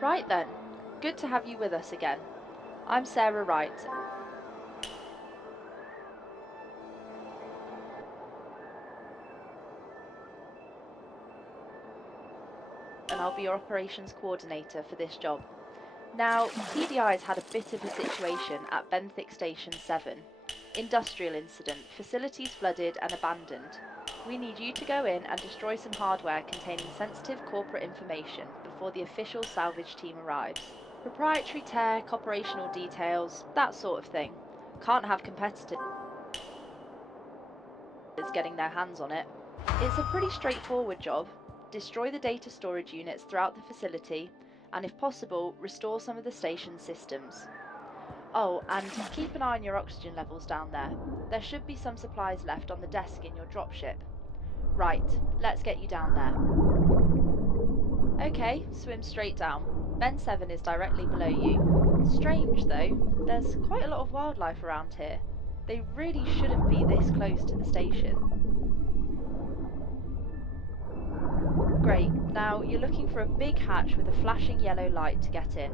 Right then, good to have you with us again. I'm Sarah Wright. And I'll be your operations coordinator for this job. Now, PDI's had a bit of a situation at Benthic Station 7. Industrial incident, facilities flooded and abandoned. We need you to go in and destroy some hardware containing sensitive corporate information before the official salvage team arrives. Proprietary tech, operational details, that sort of thing. Can't have competitors getting their hands on it. It's a pretty straightforward job. Destroy the data storage units throughout the facility, and if possible, restore some of the station's systems. Oh, and keep an eye on your oxygen levels down there. There should be some supplies left on the desk in your dropship. Right, let's get you down there. Okay, swim straight down. Ben 7 is directly below you. Strange though, there's quite a lot of wildlife around here. They really shouldn't be this close to the station. Great, now you're looking for a big hatch with a flashing yellow light to get in.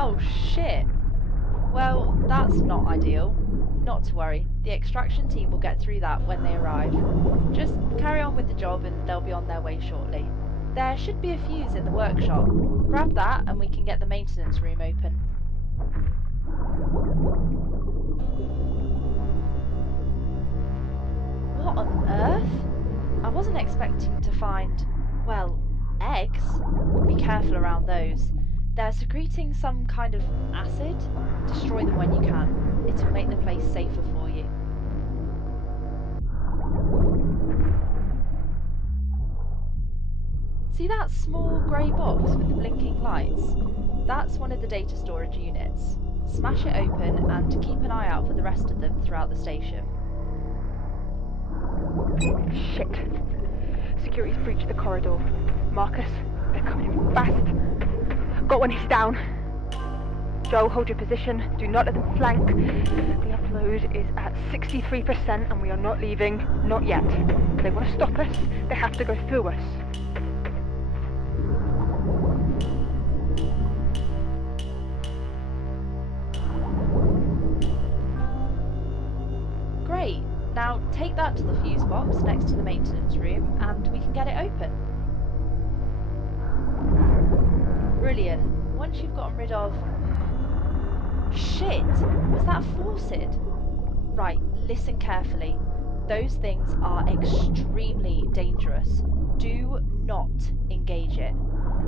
Oh shit! Well, that's not ideal. Not to worry, the extraction team will get through that when they arrive. Just carry on with the job and they'll be on their way shortly. There should be a fuse in the workshop. Grab that and we can get the maintenance room open. What on earth? I wasn't expecting to find, well, eggs. Be careful around those. They're secreting some kind of acid. Destroy them when you can. It'll make the place safer for you. See that small grey box with the blinking lights? That's one of the data storage units. Smash it open and keep an eye out for the rest of them throughout the station. Shit. Security's breached the corridor. Marcus, they're coming in fast. Got one, he's down. Joe, hold your position. Do not let them flank. The upload is at 63% and we are not leaving. Not yet. If they want to stop us, they have to go through us. Great. Now take that to the fuse box next to the maintenance room and we can get it open. Brilliant. Once you've gotten rid of... Shit! Was that faucet? Right, listen carefully. Those things are extremely dangerous. Do not engage it.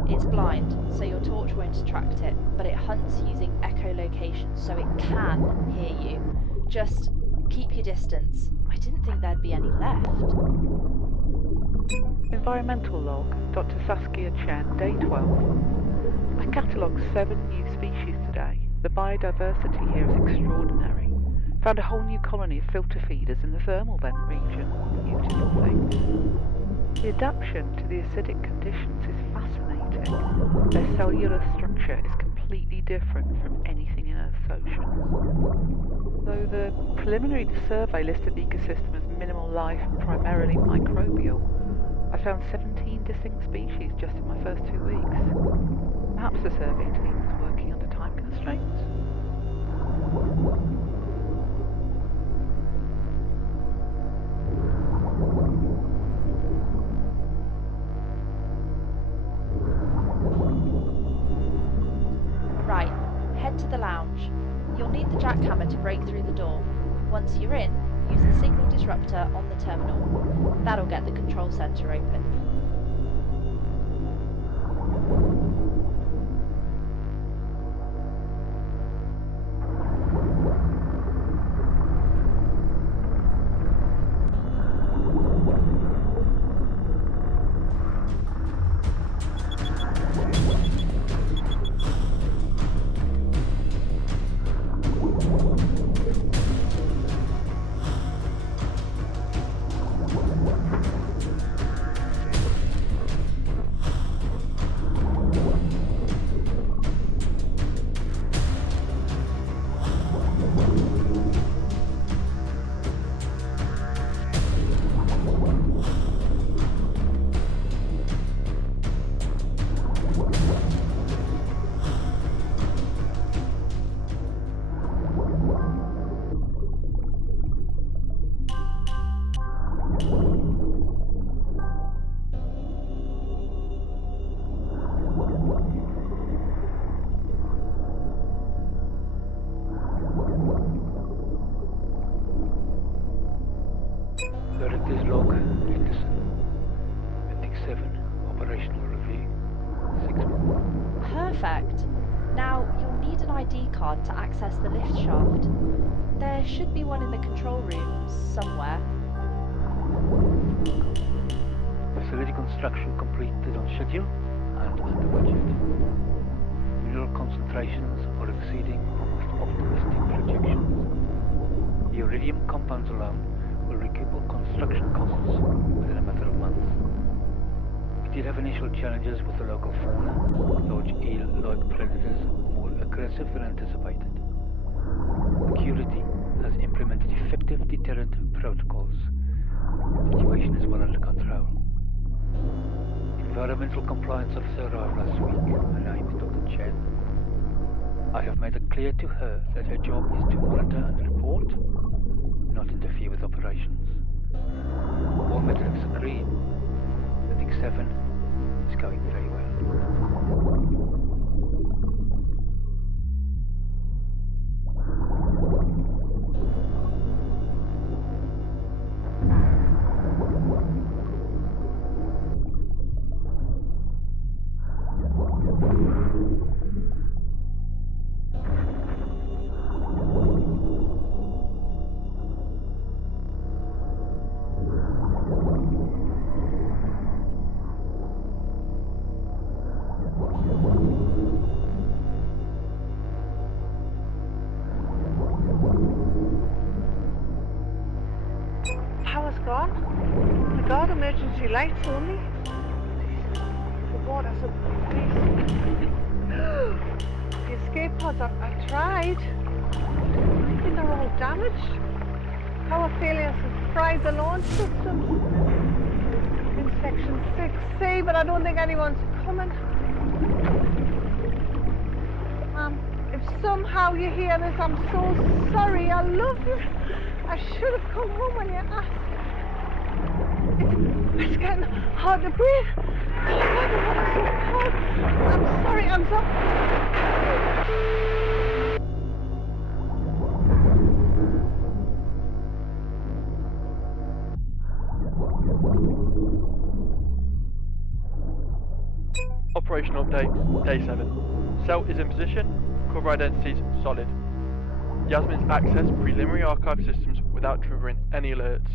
It's blind, so your torch won't attract it, but it hunts using echolocation, so it can hear you. Just keep your distance. I didn't think there'd be any left. Environmental log, Dr. Saskia Chen, day 12. I catalogued 7 new species today. The biodiversity here is extraordinary. Found a whole new colony of filter feeders in the thermal vent region. Beautiful things. The adaptation to the acidic conditions is fascinating. Their cellular structure is completely different from anything in Earth's oceans. Though the preliminary survey listed the ecosystem as minimal life, primarily microbial, I found 17 distinct species just in my first 2 weeks. Perhaps the survey team is working under time constraints? Right, head to the lounge. You'll need the jackhammer to break through the door. Once you're in, use the signal disruptor on the terminal. That'll get the control center open. 7, operational review. 6 months. Perfect. Now, you'll need an ID card to access the lift shaft. There should be one in the control room somewhere. Facility construction completed on schedule and under budget. Mineral concentrations are exceeding most optimistic projections. The iridium compounds alone will recoup all construction costs within a matter of months. We did have initial challenges with the local fauna. Large eel-like predators are more aggressive than anticipated. Security has implemented effective deterrent protocols. The situation is well under control. Environmental compliance officer arrived last week. Her name is Dr. Chen. I have made it clear to her that her job is to monitor and report, not interfere with operations. All metrics agree that X7 is going very well. Power's gone. The guard emergency lights only. The water's up the The escape pods, I tried. I think they're all damaged. Power failures have fried the launch systems. In section 6C, but I don't think anyone's coming. If somehow you hear this, I'm so sorry. I love you. I should have come home when you asked. It's getting hard to breathe. God, why the water's so cold? I'm sorry, I'm so... Operational update, day 7. Cell is in position, cover identities solid. Yasmin's accessed preliminary archive systems without triggering any alerts.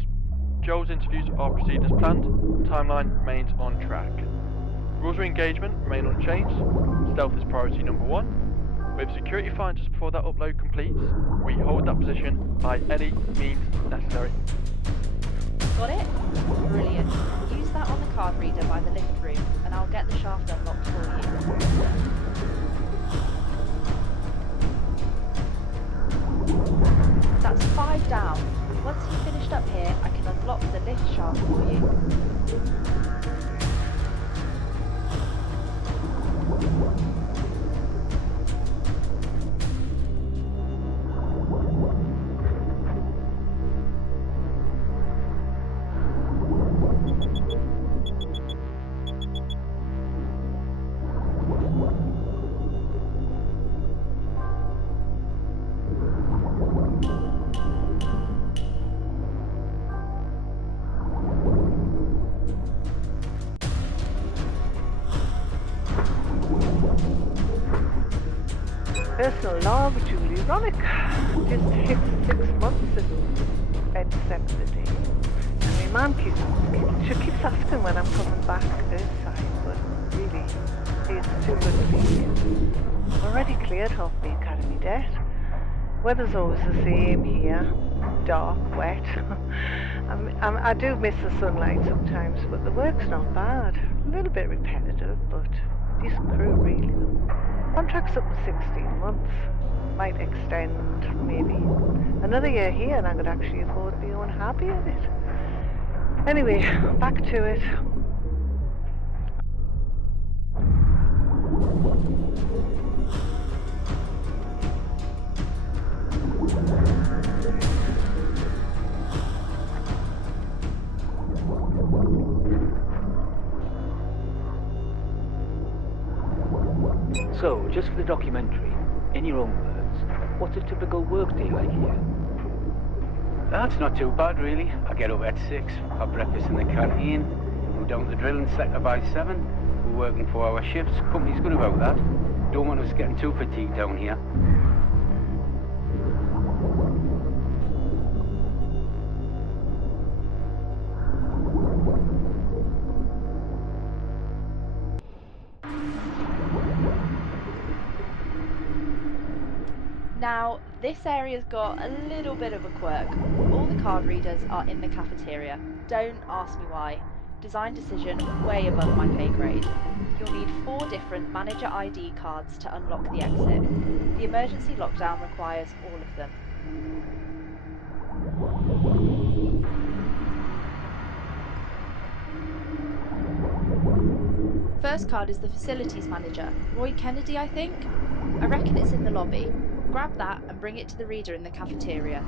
Joel's interviews are proceeding as planned, timeline remains on track. Rules of engagement remain unchanged, stealth is priority number 1. If security finds us before that upload completes, we hold that position by any means necessary. Got it? Brilliant. Use that on the card reader by the lift room, and I'll get the shaft unlocked for you. That's 5 down. Once you've finished up here, I can unlock the lift shaft for you. Personal log, Julie Ronick. Just hit 6 months ago. Bed 7 a day. And my mum keeps asking when I'm coming back this side, but really, it's too good to be here. I've already cleared off the academy debt. Weather's always the same here. Dark, wet. I do miss the sunlight sometimes, but the work's not bad. A little bit repetitive, but decent crew really though. Contract's up to 16 months. Might extend maybe another year here and I could actually afford my own happy in it. Anyway, back to it. So, just for the documentary, in your own words, what's a typical workday like here? That's not too bad, really. I get up at 6, have breakfast in the canteen, We're down to the drilling sector by 7. We're working 4-hour shifts. Company's good about that. Don't want us getting too fatigued down here. Now, this area's got a little bit of a quirk. All the card readers are in the cafeteria. Don't ask me why. Design decision way above my pay grade. You'll need 4 different manager ID cards to unlock the exit. The emergency lockdown requires all of them. First card is the facilities manager, Roy Kennedy, I think. I reckon it's in the lobby. Grab that and bring it to the reader in the cafeteria.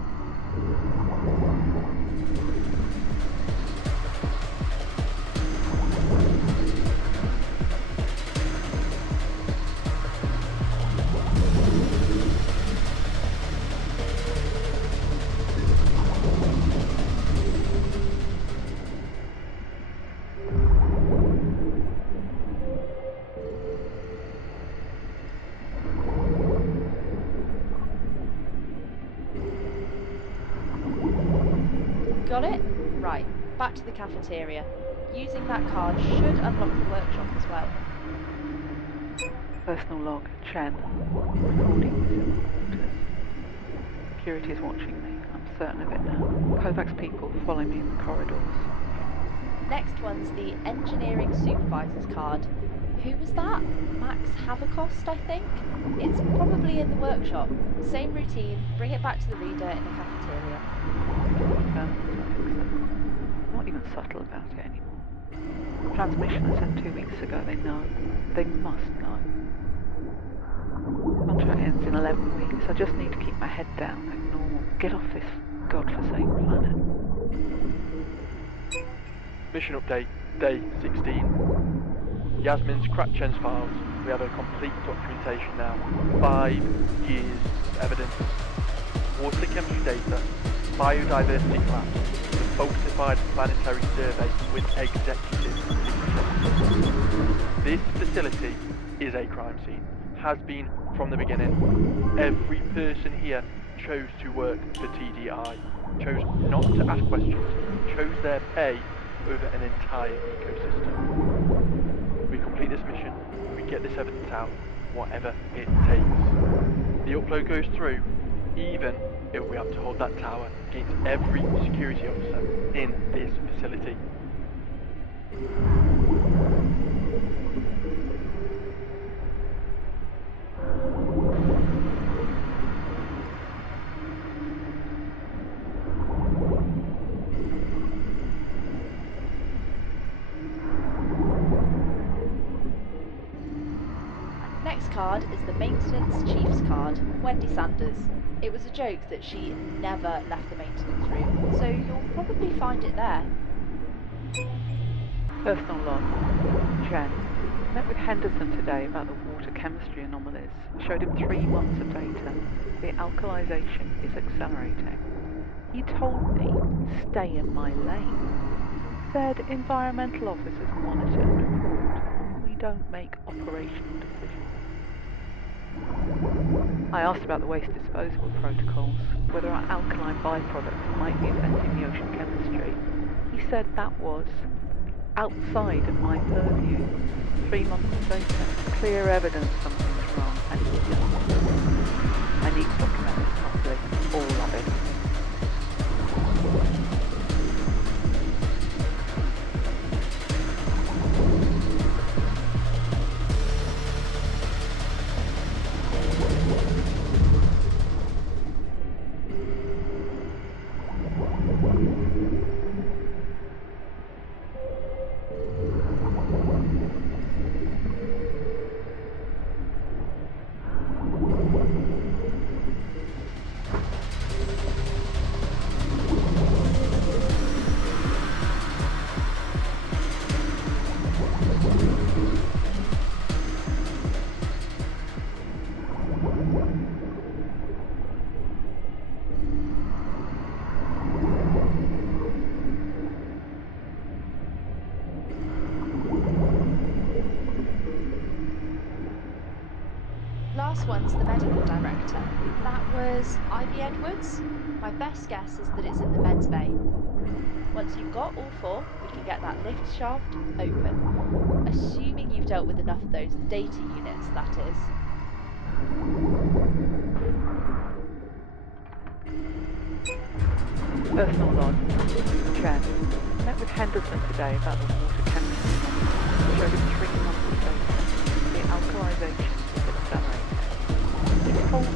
Got it? Right, back to the cafeteria. Using that card should unlock the workshop as well. Personal log, Chen. Recording is in my quarters. Security is watching me. I'm certain of it now. Kovacs people follow me in the corridors. Next one's the engineering supervisor's card. Who was that? Max Havocost, I think? It's probably in the workshop. Same routine, bring it back to the reader in the cafeteria. Not even subtle about it anymore. Transmission I sent 2 weeks ago, they know. They must know. Contract ends in 11 weeks. I just need to keep my head down, act normal. Get off this godforsaken planet. Mission update, day 16. Yasmin's cracked Chen's files. We have a complete documentation now. 5 years of evidence. Water chemistry data, biodiversity maps, the falsified planetary survey with executive signature. This facility is a crime scene. Has been from the beginning. Every person here chose to work for TDI. Chose not to ask questions. Chose their pay over an entire ecosystem. We complete this mission, we get this evidence out, whatever it takes. The upload goes through, even if we have to hold that tower against every security officer in this facility. Next card is the maintenance chief's card, Wendy Sanders. It was a joke that she never left the maintenance room, so you'll probably find it there. Personal log, Chen. Met with Henderson today about the water chemistry anomalies. Showed him 3 months of data. The alkalization is accelerating. He told me, stay in my lane. Said environmental officers monitor and report. We don't make operational decisions. I asked about the waste disposal protocols, whether our alkaline byproducts might be affecting the ocean chemistry. He said that was outside of my purview. 3 months of data, clear evidence something's wrong, and he doesn't. I need to document this properly, all of it. last one's the medical director. That was Ivy Edwards. My best guess is that it's in the meds bay. Once you've got all 4, we can get that lift shaft open. Assuming you've dealt with enough of those data units, that is. Personal log. Chen. Met with Henderson today about the water chemistry. Showed him 3 months of data. The alkalization was accelerated. He told me.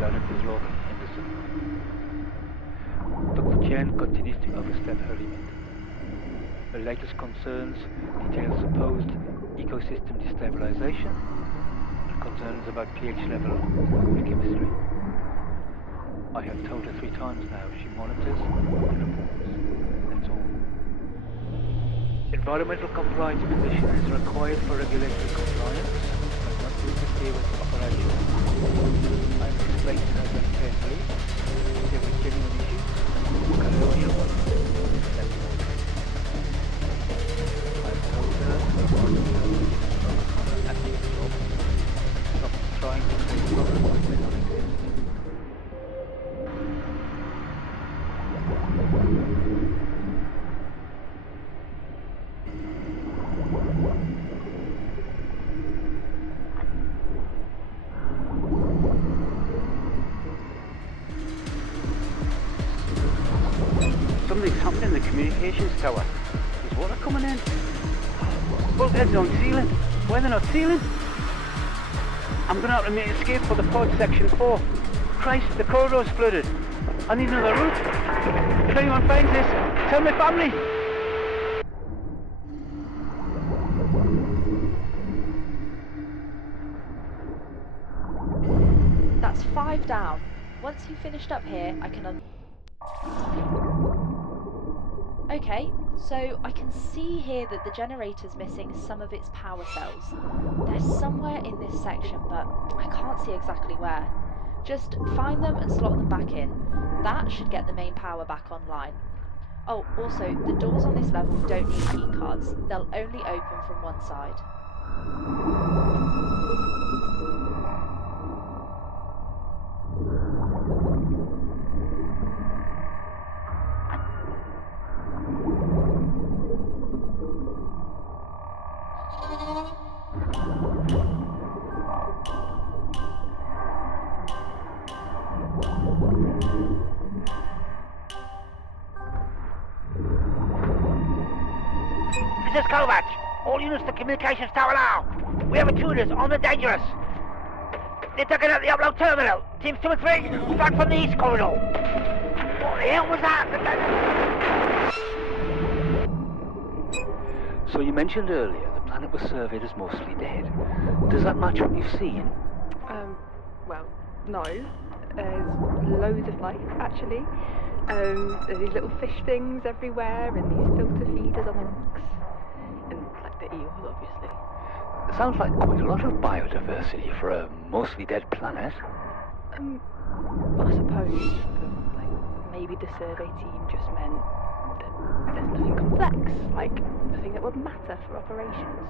Director's log, Henderson. Dr. Chen continues to overstep her limit. Her latest concerns detail supposed ecosystem destabilization and concerns about pH level and water chemistry. I have told her 3 times now she monitors and reports. That's all. Environmental compliance position is required for regulatory compliance, but not to interfere with operations. I have explained to her very carefully if there were genuine issues, colonial ones, that we will treat. I have told her to avoid her focus on her active job, stop trying to create problems that don't exist. Something's happening in the communications tower. Is water coming in? Bulkheads on ceiling. Why are they not sealing? I'm going to have to make escape for the pod section 4. Christ, the corridor's flooded. I need another route. If anyone finds this, tell my family. That's 5 down. Once you've finished up here, I can Okay, so I can see here that the generator's missing some of its power cells. They're somewhere in this section, but I can't see exactly where. Just find them and slot them back in. That should get the main power back online. Oh, also, the doors on this level don't need key cards. They'll only open from one side. This is Kovac. All units to communications tower now. We have intruders on the Dangerous. They're taking out the upload terminal. Teams 2 and 3, start from the east corridor. What the hell was that? So you mentioned earlier the planet was surveyed as mostly dead. Does that match what you've seen? Well, no. There's loads of life, actually. There's these little fish things everywhere, and these filter feeders on the rocks. And, like, the eels, obviously. Sounds like quite a lot of biodiversity for a mostly dead planet. I suppose, maybe the survey team just meant that there's nothing complex, like nothing that would matter for operations.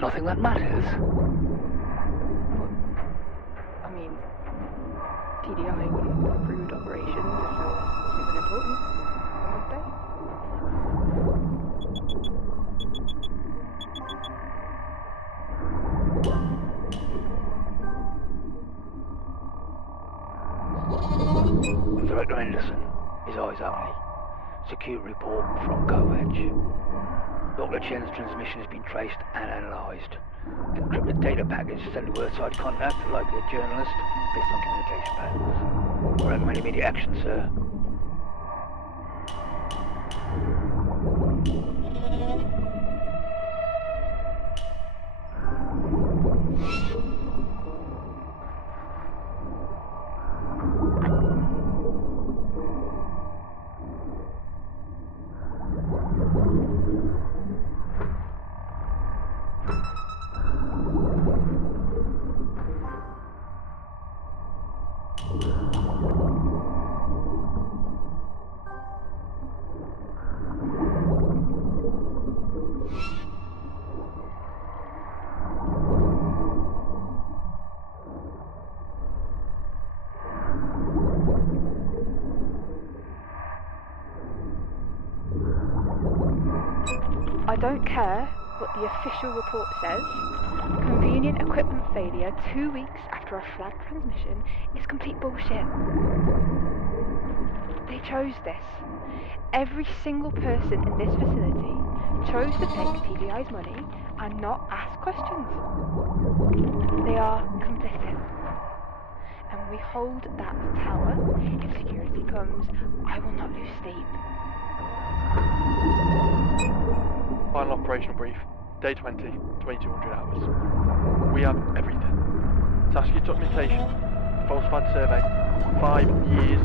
Nothing that matters. I mean, TDI wouldn't have approved operations if there was something important, would they? Director Anderson, his eyes only. Security report from GoEdge. Dr. Chen's transmission has been traced and analysed. Encrypted data package sent to Earthside contact, likely a journalist, based on communication patterns. I recommend immediate action, sir. I don't care what the official report says. Convenient equipment failure 2 weeks after a flagged transmission is complete bullshit. They chose this. Every single person in this facility chose to take TDI's money and not ask questions. They are complicit. And we hold that tower. If security comes, I will not lose sleep. Final operational brief. Day 20, 2200 hours. We have everything. Saskia documentation, falsified survey, 5 years